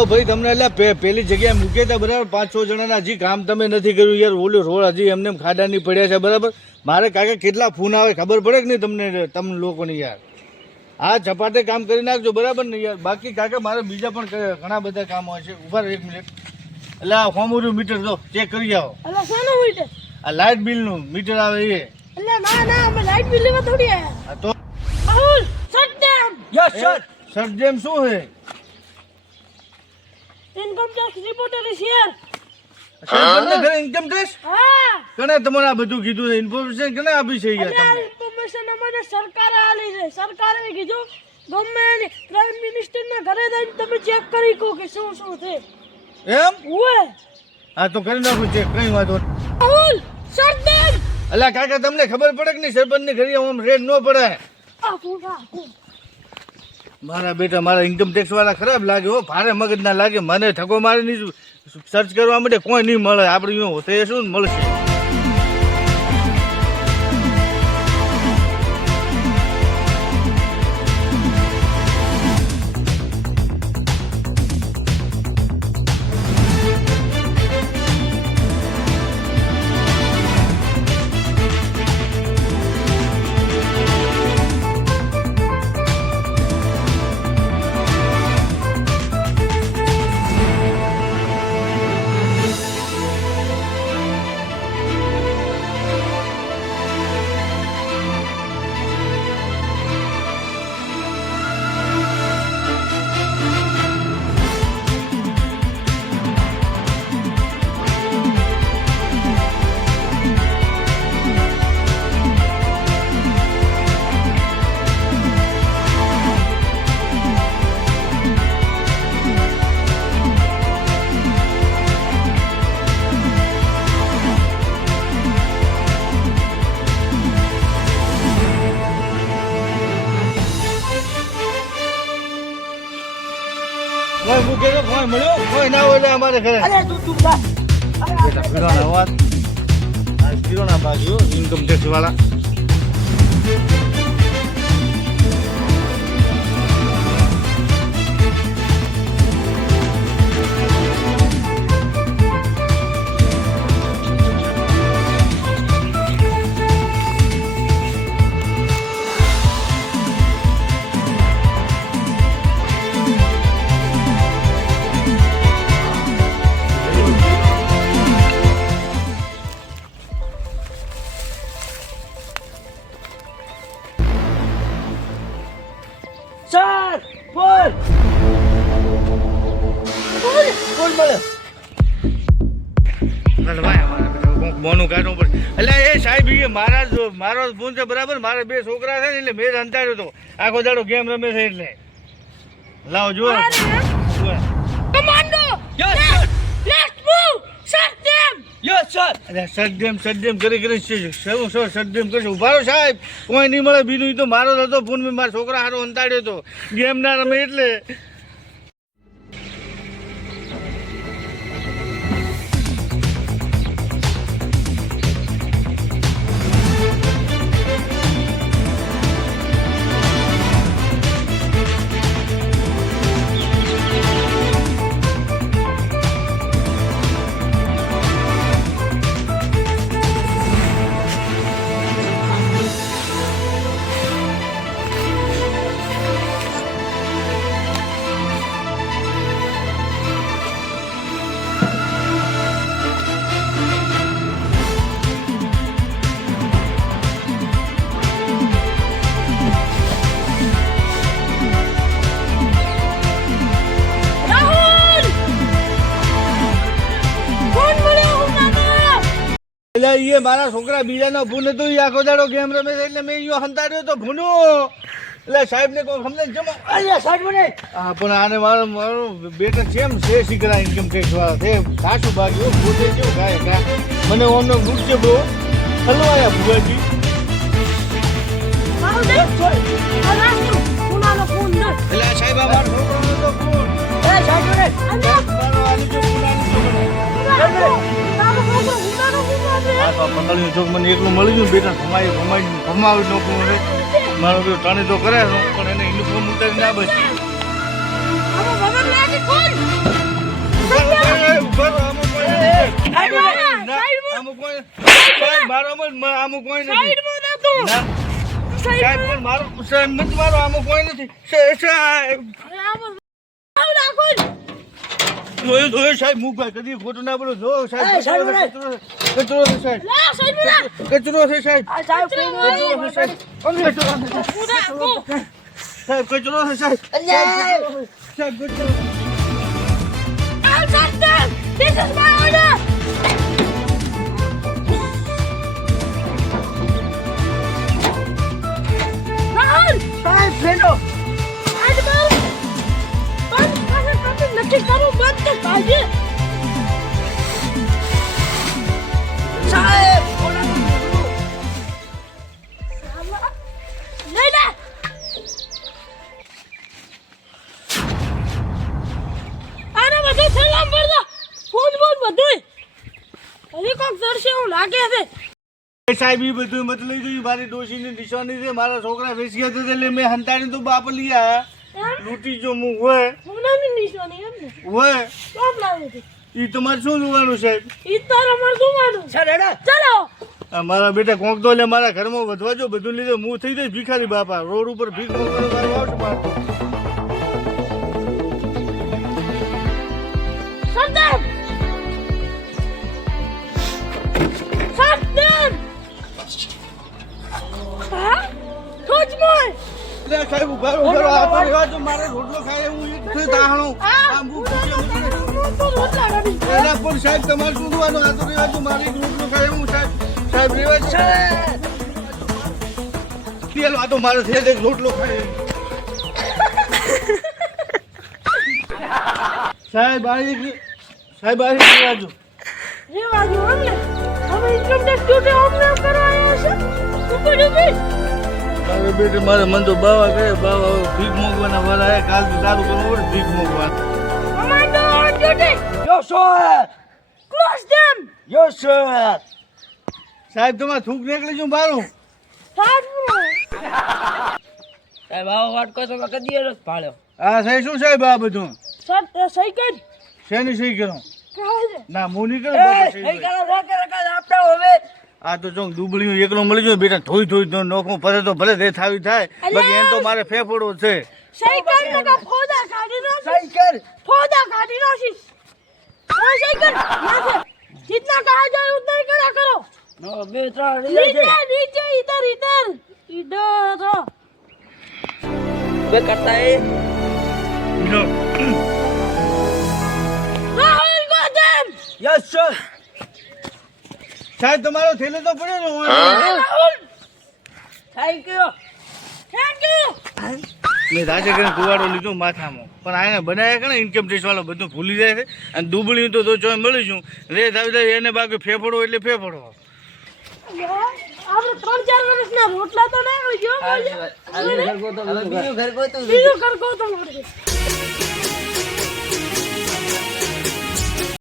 Hello ભાઈ, તમને એટલે પેલી જગ્યાએ મૂકે હતા બરાબર, 5-6 જણાના હજી કામ તમે નથી કર્યું યાર. ઓલો રોડ હજી એમને ખાડાની પડ્યા છે બરાબર. મારે કાકા કેટલા ફોન આવે ખબર પડે કે નહીં તમને લોકોને યાર. હા, ચપાટે કામ કરી નાખજો બરાબર ને યાર. બાકી કાકા મારે બીજા પણ ઘણા બધા કામ હોય છે. ઉભા રહો 1 મિનિટ. એટલે આ હોમોરું મીટર જો ચેક કરી આવો. એટલે શાનું મીટર? આ લાઇટ બિલનું મીટર આવે એ. એટલે ના અમે લાઇટ બિલ લેવા થોડી આયા. તો Rahul shut damn. Yes sir. સરજેમ શું હે? Income tax reporter is here. તમને ઘરે ઇન્કમ ટેક્સ હા. કને તમને આ બધું કીધું છે? ઇન્ફોર્મેશન કને આપી છે યાર એટલે આ તમને? ઇન્ફોર્મેશન અમને સરકારે આલી છે. સરકારે કીધું ગમે એની પ્રાઇમ મિનિસ્ટરના ઘરે જઈને તમે ચેક કરી કો કે શું શું છે. એમ? ઓએ હા તો કરી નાખું ચેક, કઈ વાંધો નહીં. Rahul shut damn. અલ્યા કાકા તમને ખબર પડે કે નહીં સરપંચની ઘરે આમ રેડ ન પડે? આ પૂરા મારા બેટા મારા ઇન્કમ ટેક્સ વાળા ખરાબ લાગે હો, ભારે મગજ ના લાગે. મને ઠકો મારીની સર્ચ કરવા માટે કોઈ નહીં મળે. આપણે અહીંયા હોતે શું ને મળશે. કોઈ મૂકે તો કોઈ મળ્યો, કોઈ ના હોય અમારે ઘરે. અરે તું જા. બેટા પીરોના અવાજ આ પીરોના બાજુ ઇન્કમ ટેક્સ વાળા. સર ફોન ફોન મળે. મોનું કાઢવું પડે. એટલે એ સાહેબ એ મારો ફોન છે બરાબર. મારે 2 છોકરા છે ને એટલે મેં જ અંતાડ્યો હતો. આખો દાડો ગેમ રમે છે એટલે. લાવો જુઓ. Commando yes sir. Let's move shut damn. Yes sir. અરે સજ્જેમ કરી શું સજ્જેમ કરશું? ઉભા રહો સાહેબ, કોઈ નહીં મળે. બીજું તો મારો જ હતો ફોન. મેં મારા છોકરા હારો અંતાડ્યો હતો ગેમ ના રમે એટલે. રાહુલ ફોન મળ્યો હું ના. એટલે એ મારા છોકરા બીજાનો ફોન હતો. એ આખો દાડો ગેમ રમે છે એટલે મેં યો હંતાડ્યો તો ભૂનો. એટલે સાહેબ ને કોઈ સમજાય જમો. અહીંયા સાઈડ મને. હા પણ આને મારો બેટા કેમ છે શીખરા ઇન્કમ ટેક્સ વાળા તે સાસુ ભાગ્યો પોતે કેવું ગાય ગા મને ઓમનો ગુડ છે બહુ હલવાયા ભુવાજી. મારું દે આ રાસ્તો ઉનાનો ફોન દે. એટલે સાહેબ આ મારો છોકરાનો તો ફોન એ સાઈડ મને. અને મારો આલી જો તારો છોકરો ઉનાનો ફોન દે. આ પકડ્યું ચોક મને એકલું મળી ગયું બેટા ભમાવી નોકરું રે. મારો બેટો ટાણી તો કરે પણ એને યુનિફોર્મ ઉતારી ના બસ. આમાં પગ લાગી ખોલ ઉભા રહો, આમાં કોઈ નથી. સાઈડમાં, ના, સાઈડમાં. આમાં કોઈ સાહેબ, આમાં કોઈ નથી. સાઈડમાં જા તું ના, સાહેબ પણ સાહેબ નથી મારો, આમાં કોઈ નથી. સાહેબ જોયું સાહેબ મુખભાઈ કદી ખોટું ના બોલો. જો સાહેબ એ, સાહેબ, કચરો છે સાહેબ, કચરો છે સાહેબ, આ સાહેબ કચરો છે સાહેબ, સાહેબ કચરો છે સાહેબ, સાહેબ કચરો. This is my order! Rahul! સાહેબ ફેરો आज बंद! बंद! कैसे करते नक्की करो बंद कर भाई! સાહેબ नहीं ना! आने બધું સલામ પડદો ફોન બધું હેલિકોપ્ટર છે હું લાગે છે સાહેબ ઈ બધું મત લઈ જઈ. મારી ડોશીની નિશાની છે. મારા છોકરા વેચી ગયા હતા એટલે મેં હંતાડી તો બાપ લઈ આયા. એમ લૂંટી જો હું હોય સોનાની નિશાની એમ ને હોય કોમ લાવે છે ઈ તમારે શું જોવાનું સાહેબ? ઈ તારા માર જોવાનું સર હેડા ચલો આ મારા બેટા કોક તો લે મારા ઘરમાં વધવા જો બધું લીધે હું થઈ જઈશ ભિખારી બાપા. રોડ ઉપર ભીખ માંગવાનો વારો આવશે મારો. સરદાર સરદાર હા તુજ મોય લે સાહેબ ઉભા રહો, ઉભા રહો. આ તો રહેવા દો. મારે રોટલો ખાય એવું ઈ છે તાહણું. આ મું તો રોટલા ગાડી એલા પણ સાહેબ તમારે શું જોવાનું? આ તો રહેવા દો. મારી રોટલો ખાય એવું સાહેબ, સાહેબ રહેવા દો. તેલ આ તો મારે છે જ રોટલો ખાય એવું. સાહેબ સાહેબ આ રહેવા દો. રેવાજો અમને હવે ઇન્કમ ટેક્સ ડ્યુટી અમને કરવા આવ્યા છે ઉપર ડૂબી મારે બેટે મારે મન તો બાવા કરે બાવા ભીખ મોગવાના વાળા હે. કાલથી ચાલુ કરવું પડે ભીખ મોગવા. કમાન્ડો ઓન ડ્યુટી યો સર ક્લોઝ ધેમ યો સર સાહેબ તમારે થૂક નીકળી જવું મારું. સાહેબ આવો વાટકો તો મેં કદી જ પાડ્યો આ સહી શું સાહેબ આ બધું? સર સહી કર શેની સહી કરો? કહે છે ના હું નહીં કરું એ બાપા સહી સહી ભાઈ. કરો રોકે રકા આપણે હવે આ તો ચોક દુબળીયું એકલો મળી જાય બેટા. થોઈ થોઈ તો નોખું ફરે તો ભલે દેથ આવી થાય બાકી એમ તો મારે ફેફડો છે. સહી કર ને કા ફોદા કાઢી નાખી સહી કર फौजा काटी नाखी और सही कर यहाँ से जितना कहा जाए उतना ही करा करो નો બે ત્રણ नीचे नीचे इधर इधर इधर બે કરતા એ राहुल गौतम યસ સર સાહેબ તમારો થેલો તો પડ્યો ને Rahul thank you thank you મેં રાજે કરીને કુવાડો લીધો માથામાં પણ આને બનાવ્યા કે ને ઇન્કમ ટેક્સ વાળો બધું ભૂલી જાય છે. અને દુબળીયું તો જો મળી છું રેત આવી જાય એને બાકી ફેફડો એટલે ફેફડો. આપણે 3-4 વર્ષના રોટલા તો નહીં હોય જો બીજું ઘર ગોતો બીજું કર ગૌતમ